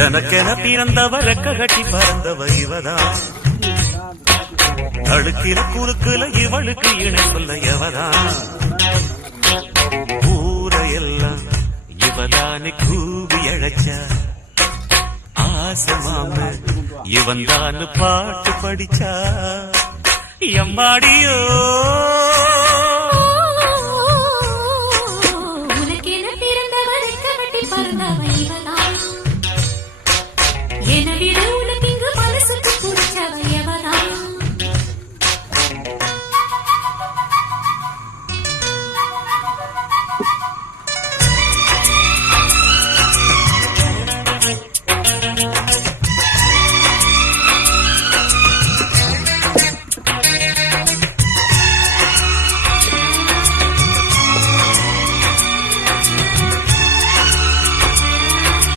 எனக்கென பிறந்தவ ரெக்க கட்டி பறந்தவ இவதான் தடுக்கிற குறுக்குல இவளுக்கு இணை சொல்ல எவதான் ஊரையெல்லாம் இவதானே கூவி அழைச்சா ஆசமாம இவன் தான் பாட்டு படிச்சா எம்பாடியோ